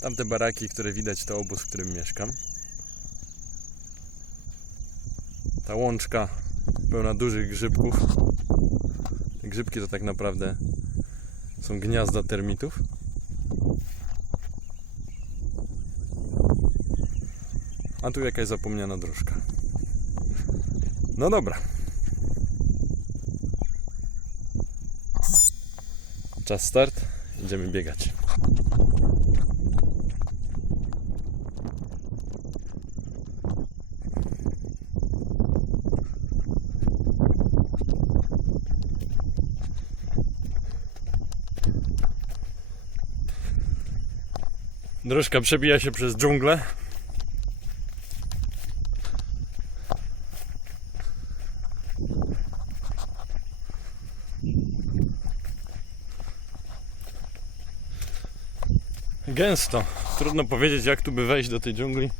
Tamte baraki, które widać, to obóz, w którym mieszkam. Ta łączka pełna dużych grzybków. Te grzybki to tak naprawdę są gniazda termitów. A tu jakaś zapomniana dróżka. No dobra. Czas start. Idziemy biegać. Dróżka przebija się przez dżunglę. Gęsto. Trudno powiedzieć, jak tu by wejść do tej dżungli.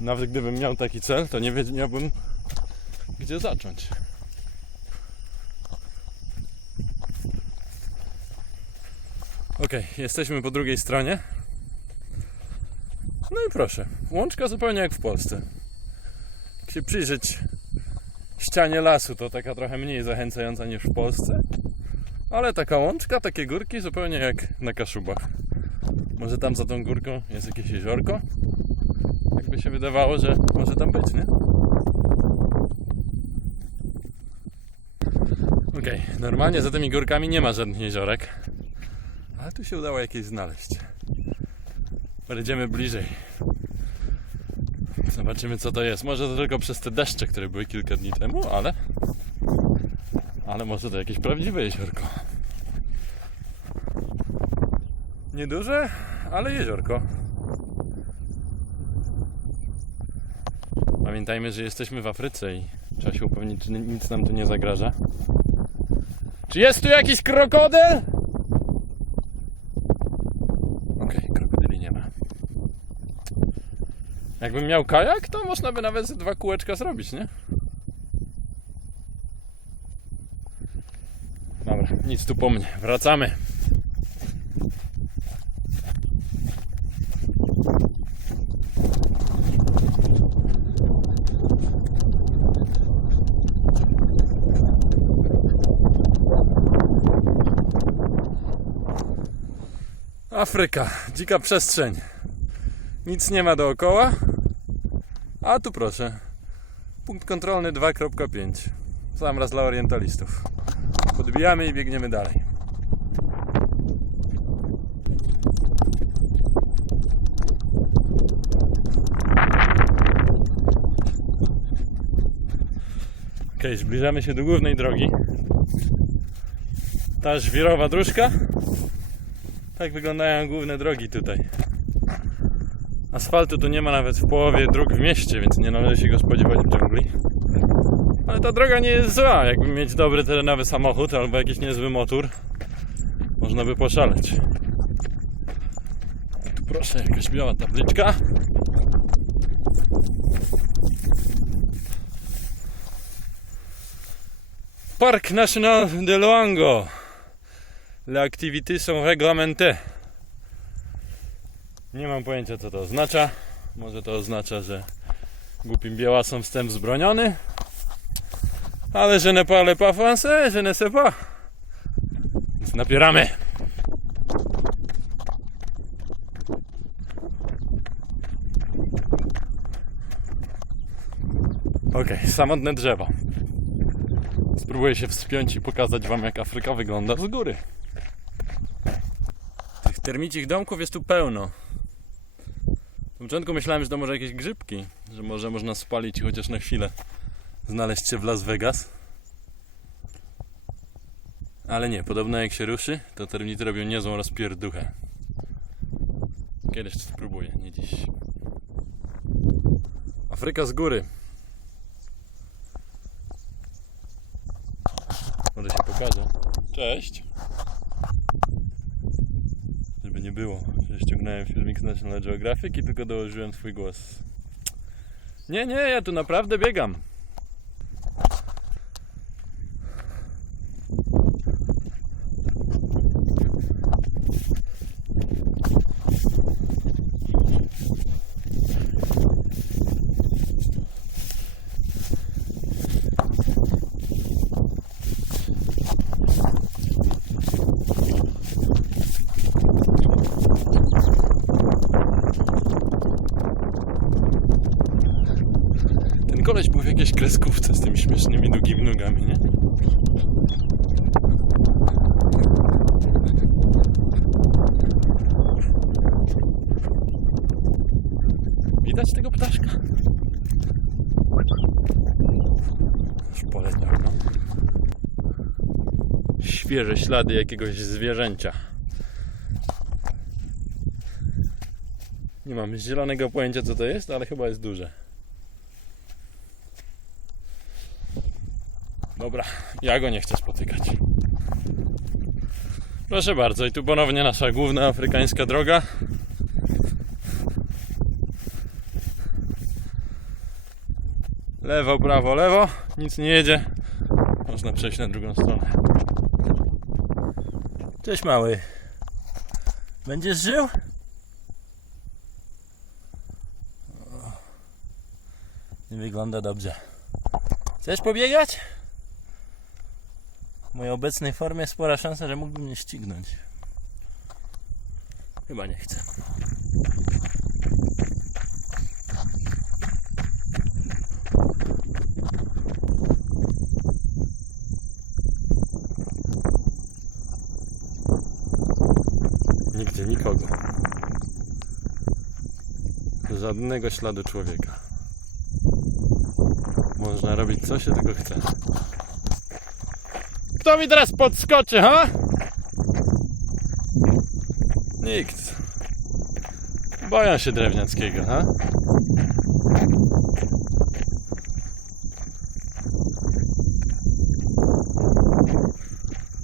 Nawet gdybym miał taki cel, to nie wiedziałbym, gdzie zacząć. Ok, jesteśmy po drugiej stronie. No i proszę, łączka zupełnie jak w Polsce. Jak się przyjrzeć ścianie lasu, to taka trochę mniej zachęcająca niż w Polsce. Ale taka łączka, takie górki zupełnie jak na Kaszubach. Może tam za tą górką jest jakieś jeziorko? Jakby się wydawało, że może tam być, nie? Okej, normalnie za tymi górkami nie ma żadnych jeziorek. Ale tu się udało jakieś znaleźć. Podejdziemy bliżej. Zobaczymy co to jest. Może to tylko przez te deszcze, które były kilka dni temu, ale... Ale może to jakieś prawdziwe jeziorko. Nieduże, ale jeziorko. Pamiętajmy, że jesteśmy w Afryce i trzeba się upewnić, czy nic nam tu nie zagraża. Czy jest tu jakiś krokodyl? Okej, krokodyli nie ma. Jakbym miał kajak, to można by nawet dwa kółeczka zrobić, nie? Dobra, nic tu po mnie. Wracamy. Afryka, dzika przestrzeń. Nic nie ma dookoła. A tu proszę. Punkt kontrolny 2.5. Sam raz dla orientalistów. Podbijamy i biegniemy dalej. Ok, zbliżamy się do głównej drogi. Ta żwirowa dróżka. Tak wyglądają główne drogi tutaj. Asfaltu tu nie ma nawet w połowie dróg w mieście, więc nie należy się go spodziewać w dżungli. Ale ta droga nie jest zła. Jakby mieć dobry terenowy samochód albo jakiś niezły motor, można by poszaleć. Tu proszę, jakaś biała tabliczka. Park National de Luango. Les activités sont réglementées. Nie mam pojęcia co to oznacza. Może to oznacza, że głupim białasom wstęp wzbroniony. Ale je ne parle pas français, je ne sais pas. Więc napieramy. Okej, samotne drzewo. Spróbuję się wspiąć i pokazać Wam, jak Afryka wygląda z góry. Tych termicich domków jest tu pełno. Na początku myślałem, że to może jakieś grzybki, że może można spalić i chociaż na chwilę znaleźć się w Las Vegas. Ale nie, podobno jak się ruszy, to termity robią niezłą rozpierduchę. Kiedyś to spróbuję, nie dziś. Afryka z góry. Może się pokaże. Cześć. Nie było, że ściągnąłem filmik z National Geographic i tylko dołożyłem swój głos. Nie, nie, ja tu naprawdę biegam. Kreskówce z tymi śmiesznymi długimi nogami, nie? Widać tego ptaszka? Już poleciał. no. Świeże ślady jakiegoś zwierzęcia. Nie mam zielonego pojęcia co to jest, ale chyba jest duże. Dobra, ja go nie chcę spotykać. Proszę bardzo, i tu ponownie nasza główna afrykańska droga. Lewo, prawo, lewo, nic nie jedzie. Można przejść na drugą stronę. Cześć mały. Będziesz żył? Nie wygląda dobrze. Chcesz pobiegać? W mojej obecnej formie spora szansa, że mógłby mnie ścignąć. Chyba nie chcę. Nigdzie nikogo. Żadnego śladu człowieka. Można robić co się tylko chce. Kto mi teraz podskoczy, ha? Nikt. Boją się drewniackiego, ha?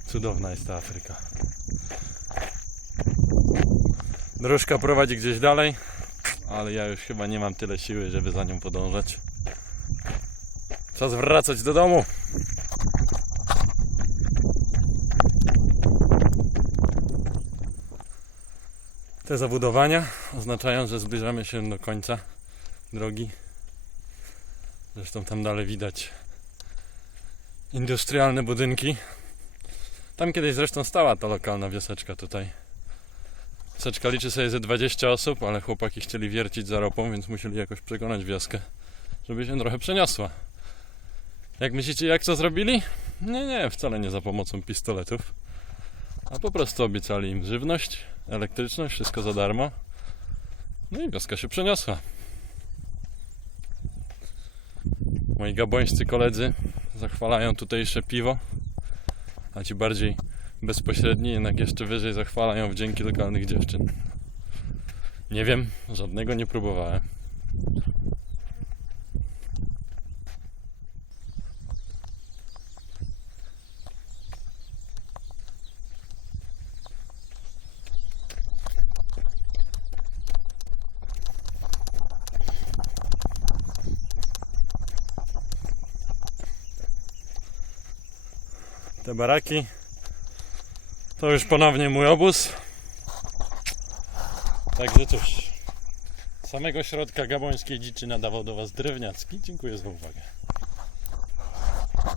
Cudowna jest ta Afryka. Dróżka prowadzi gdzieś dalej, ale ja już chyba nie mam tyle siły, żeby za nią podążać. Czas wracać do domu. Te zabudowania oznaczają, że zbliżamy się do końca drogi. Zresztą tam dalej widać industrialne budynki. Tam kiedyś zresztą stała ta lokalna wioseczka tutaj. Wioseczka liczy sobie ze 20 osób, ale chłopaki chcieli wiercić za ropą, więc musieli jakoś przekonać wioskę, żeby się trochę przeniosła. Jak myślicie, jak to zrobili? Nie, nie, wcale nie za pomocą pistoletów. A po prostu obiecali im żywność, elektryczność, wszystko za darmo. No i wioska się przeniosła. Moi gabońscy koledzy zachwalają tutejsze piwo, a ci bardziej bezpośredni jednak jeszcze wyżej zachwalają wdzięki lokalnych dziewczyn. Nie wiem, żadnego nie próbowałem. Te baraki to już ponownie mój obóz. Także cóż, samego środka gabońskiej dziczy nadawał do Was Drewniacki. Dziękuję za uwagę.